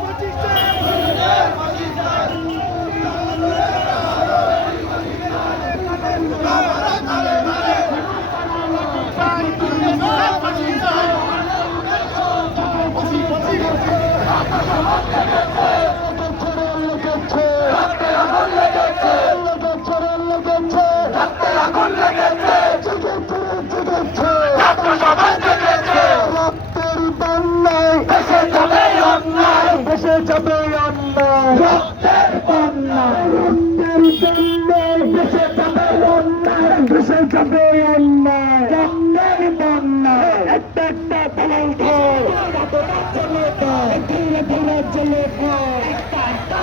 প্রতিষ্ঠা যাবে আমরা রক্তের বন্যা রক্তের বন্যা দেশে যাবে বন্যা দেশে একটা একটা পালাল ধর চলে একটা একটা